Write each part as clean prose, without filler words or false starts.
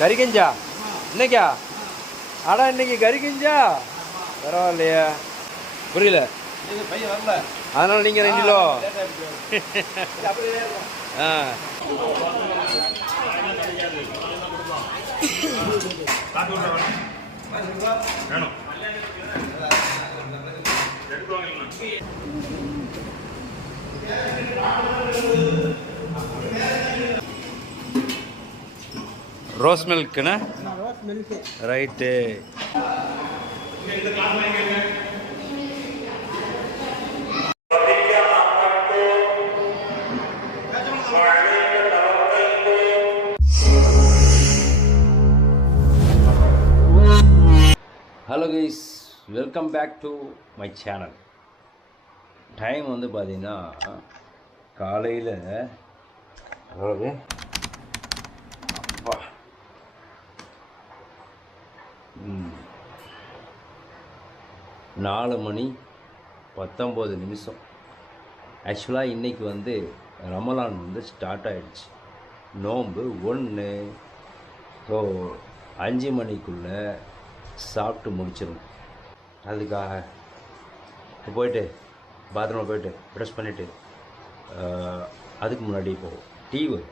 கறி கஞ்சா இன்னைக்கா? ஆடா இன்னைக்கு கறி கஞ்சா? பரவாயில்லையா? புரியல. அதனால நீங்கள் 2 கிலோ. ஆ ரோஸ் மில்க்குண்ணா? Right. Hello guys, welcome back to my channel. Time வந்து பார்த்தீங்கன்னா காலையில் அதாவது 4:19. ஆக்சுவலாக இன்றைக்கி வந்து ரமலான் வந்து ஸ்டார்ட் ஆகிடுச்சு. நோன்பு 1. ஸோ 5 மணிக்குள்ளே சாப்பிட்டு முடிச்சிடணும். அதுக்காக போயிட்டு பாத்ரூமில் போயிட்டு ப்ரெஷ் பண்ணிவிட்டு அதுக்கு முன்னாடி இப்போது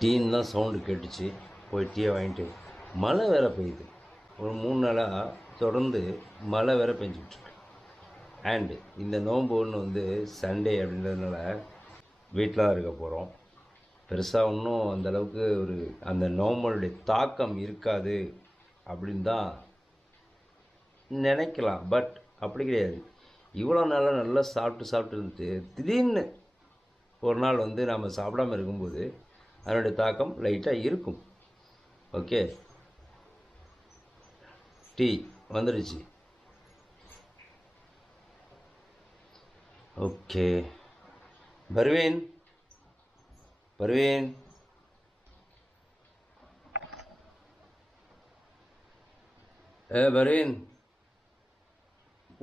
டீன்னு தான் சவுண்டு கேட்டுச்சு. போய் டீயை வாங்கிட்டு, மழை வேறு பெய்யுது. ஒரு 3 நாளாக தொடர்ந்து மழை வேறு பெஞ்சிக்கிட்டுருக்கு. அண்டு இந்த நோன்பு ஒன்று வந்து சண்டே அப்படின்றதுனால வீட்டில் தான் இருக்க போகிறோம். பெருசாக இன்னும் அந்தளவுக்கு அந்த நோம்பலுடைய தாக்கம் இருக்காது அப்படின்னு தான் நினைக்கலாம். பட் அப்படி கிடையாது. இவ்வளோ நாளாக நல்லா சாப்பிட்டு இருந்துட்டு திடீர்னு ஒரு நாள் வந்து நம்ம சாப்பிடாமல் இருக்கும்போது அதனுடைய தாக்கம் லைட்டாக இருக்கும். ஓகே, டீ வந்துடுச்சு. ஓகே, பர்வீன் பர்வீன்,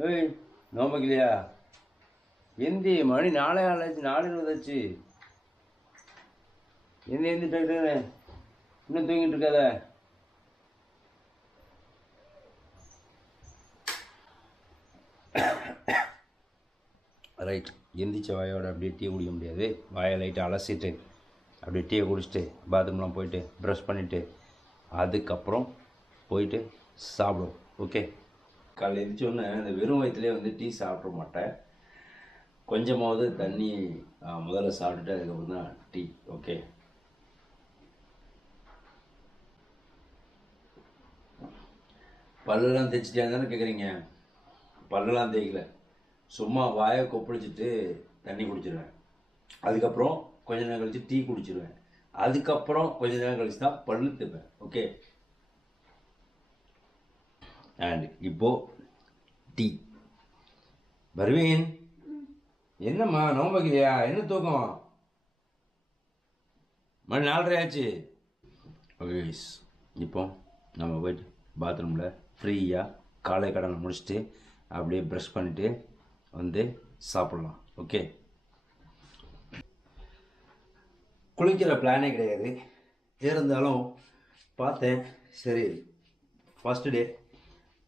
ஏய் நோம்புக்கலையா? எந்தி மணி 4:20 எந்தி டாக்டர், இன்னும் தூங்கிட்டு இருக்காத. ரைட், எந்திரிச்ச வாயோட அப்படியே டீ குடிக்க முடியாது. வாயை லைட்டாக அலசிட்டு அப்படியே டீயை குடிச்சிட்டு பாத்ரூம்லாம் போயிட்டு ப்ரஷ் பண்ணிவிட்டு அதுக்கப்புறம் போயிட்டு சாப்பிடுவோம். ஓகே, காலையில் எழுந்திரிச்சோன்னே இந்த வெறும் வயிற்றுலேயே வந்து டீ சாப்பிட மாட்டேன். கொஞ்சமாவது தண்ணி முதல்ல சாப்பிட்டுட்டு அதுக்கப்புறம் தான் டீ. ஓகே, பல்லெல்லாம் தேய்ச்சிட்டே தானே கேட்குறீங்க? பல்லெல்லாம் தேய்க்கல, சும்மா வாயை கொப்பளிச்சுட்டு தண்ணி குடிச்சிடுவேன். அதுக்கப்புறம் கொஞ்ச நேரம் கழித்து டீ குடிச்சிடுவேன். அதுக்கப்புறம் கொஞ்ச நேரம் கழிச்சு தான் பல்லு தேய்ப்பேன். ஓகே, அண்ட் இப்போது டீ. பர்வீன், என்னம்மா நோம்புக்கலையா? என்ன தூக்கம்? மணி 4:30 ஆச்சு. ஓகே, இப்போ நம்ம போயிட்டு பாத்ரூமில் ஃப்ரீயாக காலை கடனை முடிச்சுட்டு அப்படியே ப்ரஷ் பண்ணிவிட்டு வந்து சாப்பிட்லாம். ஓகே, குளிக்கிற பிளானே கிடையாது. இருந்தாலும் பார்த்தேன், சரி ஃபஸ்ட்டு டே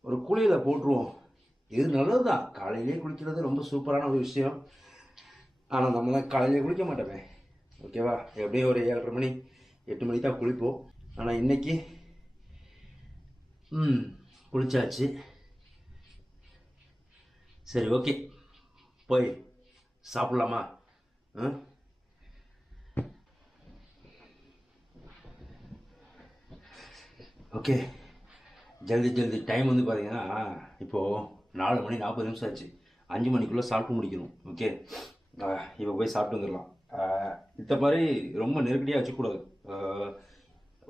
ஒரு குளியில் போட்டுருவோம். இது நல்லது தான், காலையிலே குளிக்கிறது ரொம்ப சூப்பரான ஒரு விஷயம். ஆனால் நம்ம தான் காலையிலே குளிக்க மாட்டோமே. ஓகேவா? எப்படியும் ஒரு 7:30 மணி 8 மணி தான் குளிப்போம். ஆனால் இன்றைக்கி குளிச்சாச்சு. சரி, ஓகே, போய் சாப்பிட்லாமா? ஓகே, ஜல்தி டைம் வந்து பார்த்தீங்கன்னா இப்போது 4:40 ஆச்சு. 5 மணிக்குள்ளே சாப்பிட்டு முடிக்கணும். ஓகே, இப்போ போய் சாப்பிட்டு வந்துடலாம். இந்த மாதிரி ரொம்ப நெருக்கடியாக வச்சுக்கூடாது.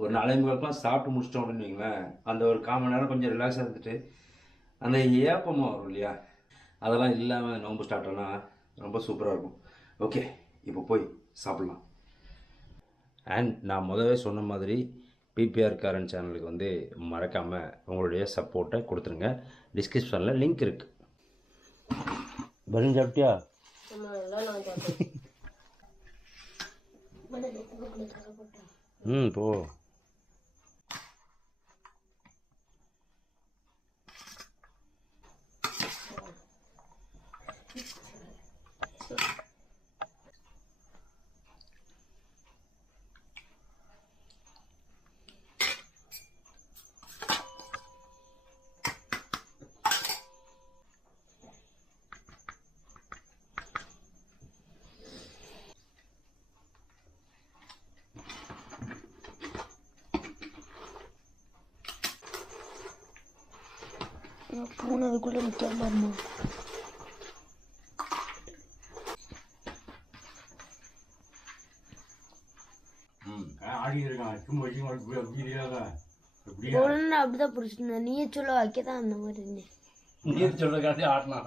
ஒரு 4:45 சாப்பிட்டு முடிச்சிட்டோம் அப்படின்னு வைங்களேன், அந்த ஒரு 1/4 மணி நேரம் கொஞ்சம் ரிலாக்ஸாக இருந்துட்டு அந்த ஏப்பமாக வரும் இல்லையா, அதெல்லாம் இல்லாமல் நோம்பு ஸ்டார்ட் ஆனால் ரொம்ப சூப்பராக இருக்கும். ஓகே, இப்போ போய் சாப்பிட்லாம். அண்ட் நான் முதவே சொன்ன மாதிரி பிபிஆர் காரன் சேனலுக்கு வந்து மறக்காமல் உங்களுடைய சப்போர்ட்டை கொடுத்துருங்க. டிஸ்கிரிப்ஷனில் லிங்க் இருக்குது. பலூன் சாப்பிட்டியா? போ. போனதுக்குள்ளே நிற்காம இருந்தோம். அப்படிதான் பிடிச்சிருந்தேன். நீயே சொல்ல வைக்கதான் அந்த மாதிரி இருந்தேன். நீர் சொல்றதுக்காண்டி ஆட்டினா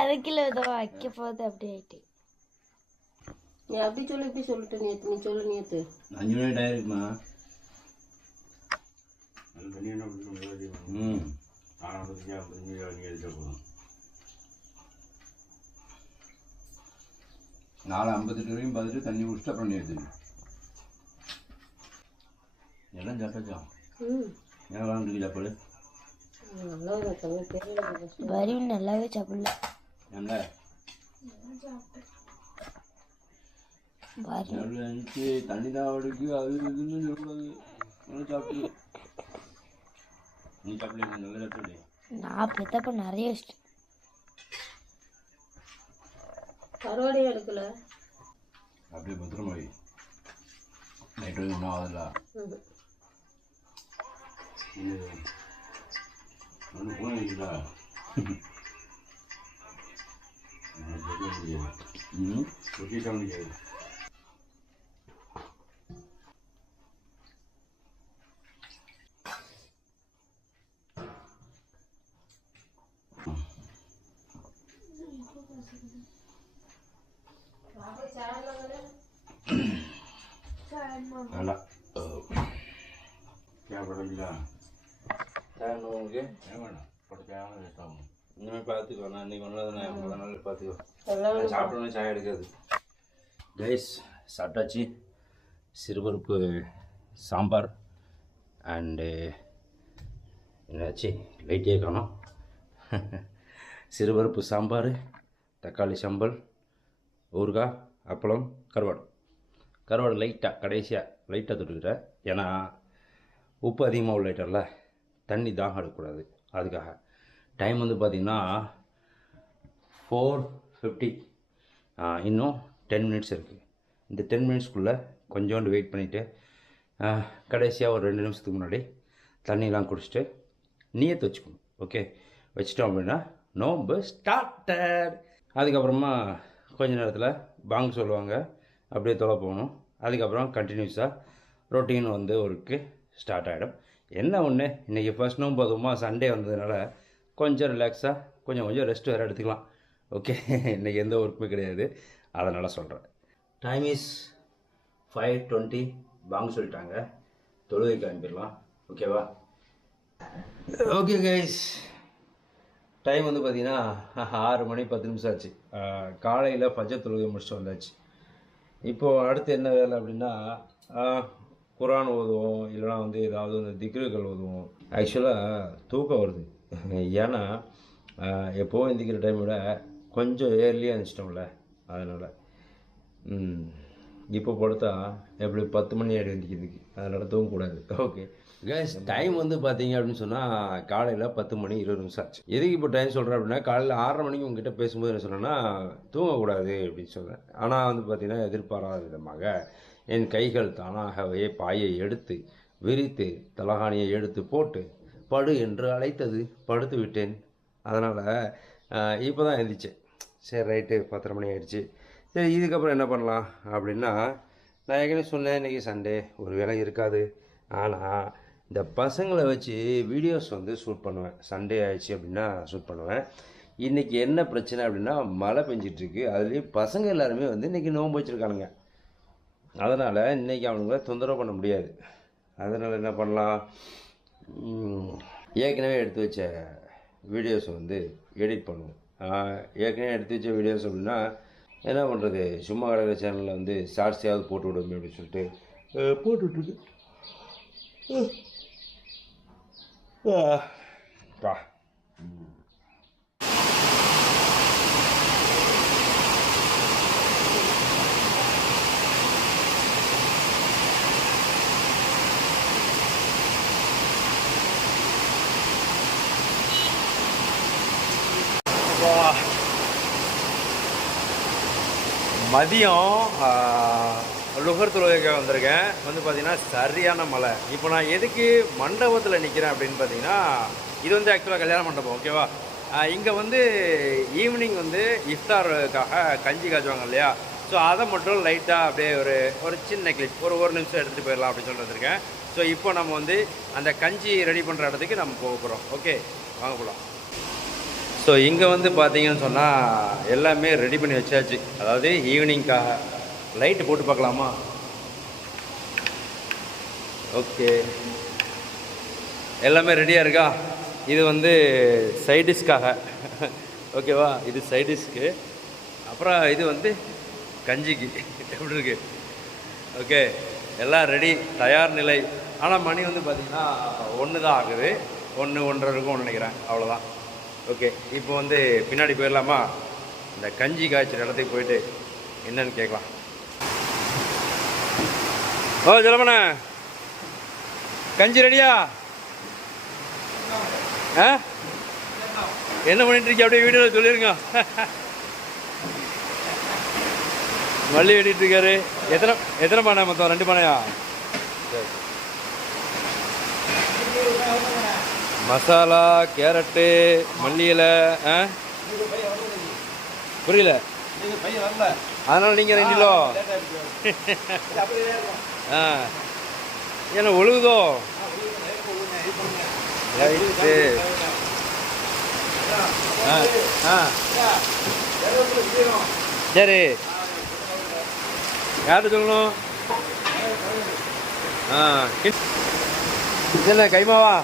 அதுக்குள்ள ஏதோ வைக்க போகுது அப்படி ஆயிட்டு. நீ அப்படி சொல்லு இப்படி சொல்லிட்டு நேற்று நீ சொல்லு நேற்று 5 மணி டைரக்ட்மா. ம் 4:58 வரைக்கும் பார்த்துட்டு தண்ணி குடிச்சிட்டு அப்புறம் நீ எடுத்துக்கணும். எல்லாம் சாப்பிட்டாச்சா? ஏன் வாங்கிட்டு சாப்பாடு? வரி நல்லாவே சாப்பிடல. என்ன இருந்துச்சு தண்ணி தான் அவளுக்கு அது இதுன்னு சொல்லுவாங்க. நல்லா சாப்பிட்டு நீ சாப்பிட நல்லா சாப்பிடு. நான் பெத்தப்ப நிறைய வச்சுட்டேன். கருவாடையே எடுக்கல அப்படியே பத்திரமாயி நைட் வரைக்கும் ஒன்றும் ஆகுதுல்ல. ஒன்று போன வைக்கலா ஒட்டிட்டா முடியாது. நல்லா தேவைப்படா தேவை உங்களுக்கு ஏன் வேணாம் போட்டு தேவை வேஸ்ட் ஆகும். இனிமேல் பார்த்துக்கோ. நான் இன்றைக்கி ஒன்று நான் முதல் நாள் பார்த்துக்கோ. சாப்பிட்டோன்னே சாய் எடுக்காது. கைஸ் சாப்பிட்டாச்சு. சிறுபருப்பு சாம்பார் அண்டு என்னாச்சு லைட்டே காணும். சிறுபருப்பு சாம்பார், தக்காளி சம்பல், ஊறுகாய், அப்பளம், கருவாடு லைட்டாக கடைசியாக லைட்டாக தொட்டுக்கிட்டேன். ஏன்னா உப்பு அதிகமாக உள்ள ஐட்டம்ல தண்ணி தாகம் எடுக்கக்கூடாது. அதுக்காக டைம் வந்து பார்த்திங்கன்னா 4:50. இன்னும் 10 மினிட்ஸ் இருக்குது. இந்த 10 மினிட்ஸ்க்குள்ளே கொஞ்சோண்டு வெயிட் பண்ணிவிட்டு கடைசியாக ஒரு 2 நிமிஷத்துக்கு முன்னாடி தண்ணியெலாம் குடிச்சிட்டு நீயத்தை வச்சுக்கணும். ஓகே வச்சிட்டோம் அப்படின்னா நோம்பு ஸ்டார்டட். அதுக்கப்புறமா கொஞ்ச நேரத்தில் பாங்க் சொல்லுவாங்க, அப்படியே தொலை போகணும். அதுக்கப்புறம் கண்டினியூஸாக ரொட்டீன் வந்து ஒர்க்கு ஸ்டார்ட் ஆகிடும். என்ன ஒன்று இன்றைக்கி ஃபர்ஸ்ட் நோம்பு அதுவுமா சண்டே வந்ததுனால கொஞ்சம் ரிலாக்ஸாக கொஞ்சம் ரெஸ்ட் வேறு எடுத்துக்கலாம். ஓகே இன்றைக்கி எந்த ஒர்க்குமே கிடையாது, அதனால் சொல்கிறேன். Time is 5:20. பாங்க் சொல்லிட்டாங்க, தொழுகை கிளம்பிடலாம். ஓகேவா? ஓகே கைஸ், டைம் வந்து பார்த்திங்கன்னா 6 மணி 10 நிமிஷம் ஆச்சு. காலையில் ஃபஜர் தொழுகை முடிச்சுட்டு வந்தாச்சு. இப்போது அடுத்து என்ன வேலை அப்படின்னா குரான் ஓதுவோம், இல்லைனா வந்து ஏதாவது வந்து திக்ருகள் ஓதுவோம். ஆக்சுவலாக தூக்கம் வருது. ஏன்னா எப்போவும் எந்திக்கிற டைம் விட கொஞ்சம் ஏர்லியாக எழுந்திச்சிட்டோம்ல, அதனால் இப்போ படுத்தா எப்படி 10 மணி ஆகிடும் எந்திக்கிறதுக்கு, அதனால் தூங்கக்கூடாது. ஓகே கேஸ், டைம் வந்து பார்த்தீங்க அப்படின்னு சொன்னால் காலையில் 10 மணி 20 நிமிஷம் ஆச்சு. எதுக்கு இப்போ டைம் சொல்கிறேன் அப்படின்னா, காலையில் 6:30 மணிக்கு உங்ககிட்ட பேசும்போது என்ன சொன்னேன்னா தூங்கக்கூடாது அப்படின்னு சொல்கிறேன். ஆனால் வந்து பார்த்திங்கன்னா எதிர்பாராத விதமாக என் கைகள் தானாகவே பாயை எடுத்து விரித்து தலகாணியை எடுத்து போட்டு படு என்று அழைத்தது, படுத்து விட்டேன். அதனால் இப்போ தான் எழுந்திரிச்சேன். சரி ரைட்டு 10:30 மணி ஆகிடுச்சு. சரி இதுக்கப்புறம் என்ன பண்ணலாம் அப்படின்னா, நான் ஏற்கனவே சொன்னேன் இன்றைக்கி சண்டே ஒரு வேலை இருக்காது. ஆனால் இந்த பசங்களை வச்சு வீடியோஸ் வந்து ஷூட் பண்ணுவேன். சண்டே ஆயிடுச்சு அப்படின்னா ஷூட் பண்ணுவேன். இன்றைக்கி என்ன பிரச்சனை அப்படின்னா, மழை பெஞ்சிட்ருக்கு. அதுலேயும் பசங்க எல்லாருமே வந்து இன்றைக்கி நோன்பு வச்சுருக்கானுங்க. அதனால் இன்றைக்கி அவனுங்களை தொந்தரவு பண்ண முடியாது. அதனால் என்ன பண்ணலாம், ஏற்கனவே எடுத்து வச்ச வீடியோஸை வந்து எடிட் பண்ணுவோம். ஏற்கனவே எடுத்து வச்ச வீடியோஸ் அப்படின்னா என்ன பண்ணுறது, சும்மா கிடக்கிற சேனலில் வந்து ஷார்ட்ஸையாவது போட்டு விடுவோம் அப்படின்னு சொல்லிட்டு போட்டுட்ருக்கு. பா மதியம் லுகர் தொழுகைக்காக வந்திருக்கேன். வந்து பார்த்தீங்கன்னா சரியான மழை. இப்போ நான் எதுக்கு மண்டபத்தில் நிற்கிறேன் அப்படின்னு பார்த்தீங்கன்னா, இது வந்து ஆக்சுவலாக கல்யாண மண்டபம், ஓகேவா? இங்கே வந்து ஈவினிங் வந்து இஃப்தாருக்காக கஞ்சி காய்ச்சுவாங்க இல்லையா? ஸோ அதை மட்டும் லைட்டாக அப்படியே ஒரு சின்ன கிளிப் ஒரு நிமிஷம் எடுத்துகிட்டு போயிடலாம் அப்படின்னு சொல்லிட்டு வந்திருக்கேன். ஸோ இப்போ நம்ம வந்து அந்த கஞ்சி ரெடி பண்ணுற இடத்துக்கு நம்ம போக போகிறோம். ஓகே, வாங்க போகலாம். ஸோ இங்கே வந்து பார்த்தீங்கன்னு சொன்னால் எல்லாமே ரெடி பண்ணி வச்சாச்சு. அதாவது ஈவினிங்காக லைட்டு போட்டு பார்க்கலாமா? ஓகே, எல்லாமே ரெடியாக இருக்கா? இது வந்து சைடிஷ்காக, ஓகேவா? இது சைடிஷ்க்கு. அப்புறம் இது வந்து கஞ்சிக்கு. எப்படி இருக்கு? ஓகே, எல்லாம் ரெடி, தயார் நிலை. ஆனால் மணி வந்து பார்த்திங்கன்னா 1 தான் ஆகுது. 1:30 இருக்கும்னு நினைக்கிறேன், அவ்வளோதான். ஓகே, இப்போ வந்து பின்னாடி போயிடலாமா? இந்த கஞ்சி காய்ச்சல் இடத்துக்கு போயிட்டு என்னன்னு கேட்கலாம். ஓ ஜலமண்ணா, கஞ்சி ரெடியா? ஆ, என்ன பண்ணிட்டு இருக்கீங்க? அப்படியே வீடியோவில் சொல்லிருங்க. மல்லி வெட்டிட்டு இருக்காரு. எத்தனை பானை மொத்தம்? 2 பானையா? சரி. மசாலா, கேரட்டு, மல்லி இலை. புரியல, அதனால நீங்கள் 2 கிலோ. ஏன்னா ஒழுகுதோ? ரைட்டு. சரி, யார்கிட்ட சொல்லணும்? என்ன கைமாவா?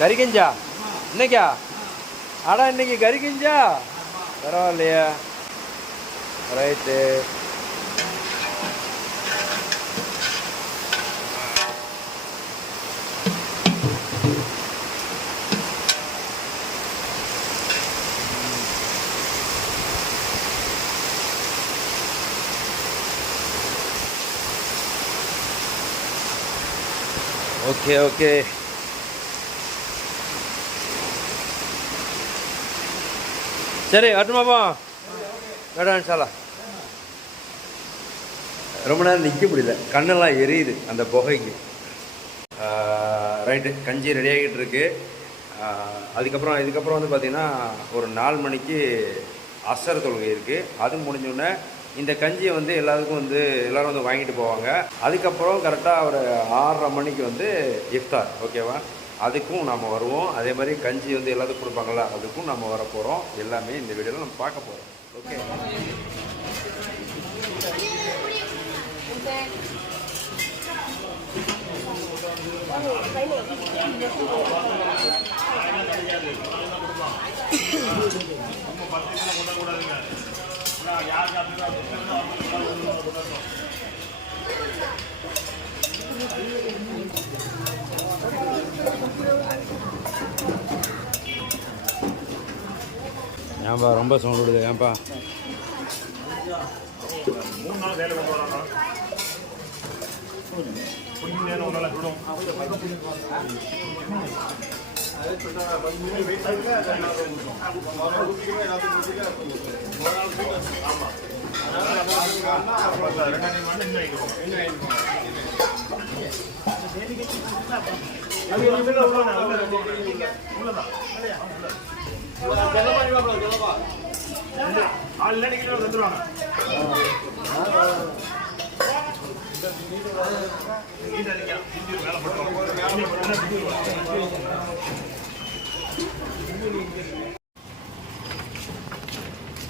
கறிக்கஞ்சா இன்னைக்கா? ஆடா, இன்னைக்கு கறிக்கஞ்சா? பரவாயில்லையா? ரைட்டு. ஓகே ஓகே, சரி வரட்டுமாப்பா? வேடாம் சாலா. ரொம்ப நேரம் நிற்க முடியல, கண்ணெல்லாம் எரியுது அந்த புகைக்கு. ரைட்டு, கஞ்சி ரெடி ஆகிட்டு இருக்கு. இதுக்கப்புறம் வந்து பார்த்திங்கன்னா ஒரு 4 மணிக்கு அசர் தொழுகை இருக்குது. அது முடிஞ்சோடனே இந்த கஞ்சியை வந்து எல்லோரும் வந்து வாங்கிட்டு போவாங்க. அதுக்கப்புறம் கரெக்டாக ஒரு 6:30 மணிக்கு வந்து இஃப்தார், ஓகேவா? அதுக்கும் நம்ம வருவோம். அதே மாதிரி கஞ்சி வந்து எல்லாத்துக்கும் கொடுப்பாங்களா, அதுக்கும் நம்ம வர போகிறோம். எல்லாமே இந்த வீடியோவில் நம்ம பார்க்க போகிறோம். ஓகே, ஏன்பா ரொம்ப சவுண்ட் விடுது? ஏன்பா?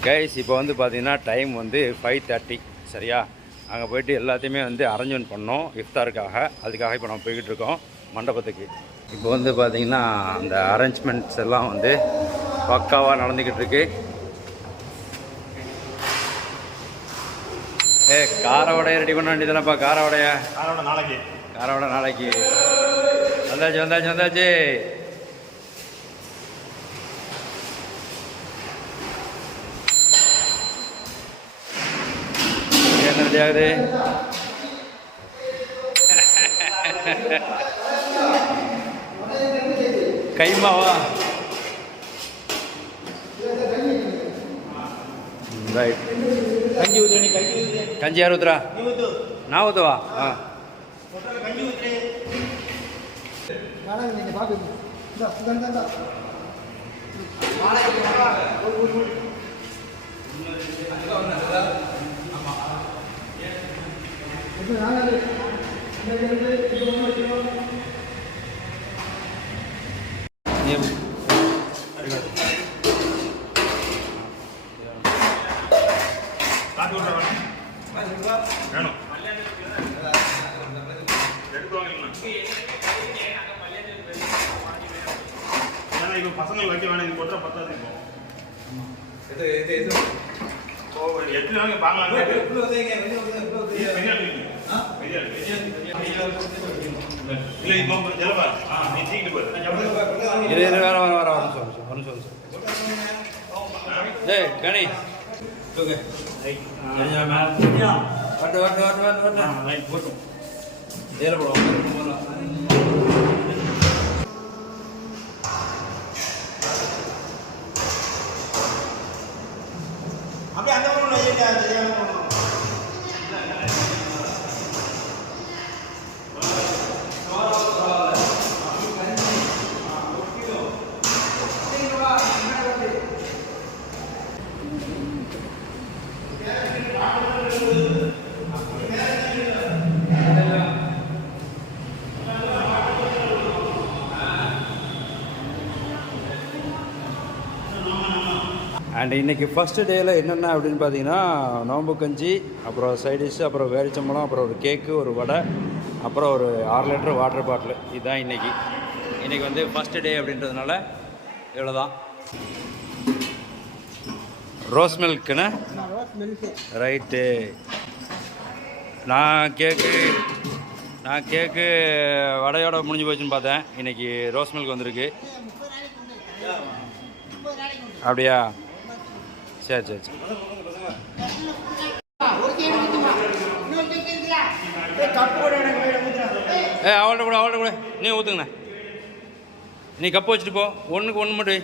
கைஸ், இப்போ வந்து பார்த்தீங்கன்னா டைம் வந்து 5:30, சரியா? அங்கே போய்ட்டு எல்லாத்தையுமே வந்து அரேஞ்ச்மெண்ட் பண்ணோம் இஃப்தாருக்காக. அதுக்காக இப்போ நம்ம போய்கிட்டு இருக்கோம் மண்டபத்துக்கு. இப்போ வந்து பார்த்திங்கன்னா அந்த அரேஞ்ச்மெண்ட்ஸ் எல்லாம் வந்து பக்காவாக நடந்துக்கிட்டு இருக்கு. கார வடையை ரெடி பண்ண வேண்டியதுனப்பா. கார வடையை நாளைக்கு வந்தாச்சு. என்ன ரெடி ஆகுது? கைமாவா? ரைட். கஞ்சி ஊத்துறேன், நீ கஞ்சி ஊத்துறேன். கஞ்சி யார் ஊத்துறா? நீ ஊத்து. நான் ஊற்றுவா? ஆ. ஒட்டல கஞ்சி ஊத்துறேன். நானும் நீங்க பாத்து. இந்த. மாலைக்கு வா. ஆமா. இது நானே. காட்டு விட்ற வேணும் எடுத்துவாங்க. ஏன்னா இப்போ பசங்களுக்கு வைக்க வேணாம், இது கொட்டுற பத்தாது. இப்போ எத்தனை வாங்க பாங்கலாம் இல்லை இப்போ ஜலபா நீ சீக்கிரம் போய் இரு வேற ஒன்று சொல்லு. ஏய் கணி ஓகே வட்டு தேர போடுவோம். அப்படியே அந்த பக்கம் வைங்க, தெரியாம போகணும். அண்ட் இன்றைக்கி ஃபஸ்ட்டு டேயில் என்னென்ன அப்படின்னு பார்த்தீங்கன்னா நோம்பு கஞ்சி, அப்புறம் சைடிஷ், அப்புறம் வேரிச்சம்பழம், அப்புறம் ஒரு கேக்கு, ஒரு வடை, அப்புறம் ஒரு 6 லிட்டர் வாட்டர் பாட்டில். இதுதான் இன்றைக்கி வந்து ஃபஸ்ட்டு டே அப்படின்றதுனால இவ்வளோ தான். ரோஸ் மில்க்குன்னு ரைட்டு. நான் கேக்கு வடையோட முடிஞ்சு போச்சுன்னு பார்த்தேன். இன்றைக்கி ரோஸ் மில்க் வந்திருக்கு. அப்படியா? சரி. அவள்கிட்ட கூட நீ ஊற்றுங்கண்ணே. நீ கப்பு வச்சுட்டு போ. ஒன்றுக்கு ஒன்று மட்டும் வை.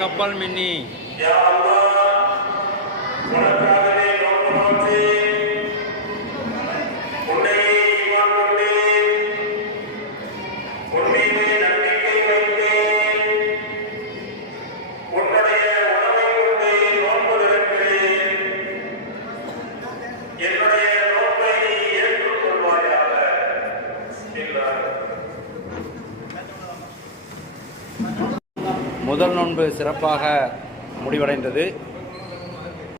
Kapal mini. Ya Allah, முதல் நோன்பு சிறப்பாக முடிவடைந்தது.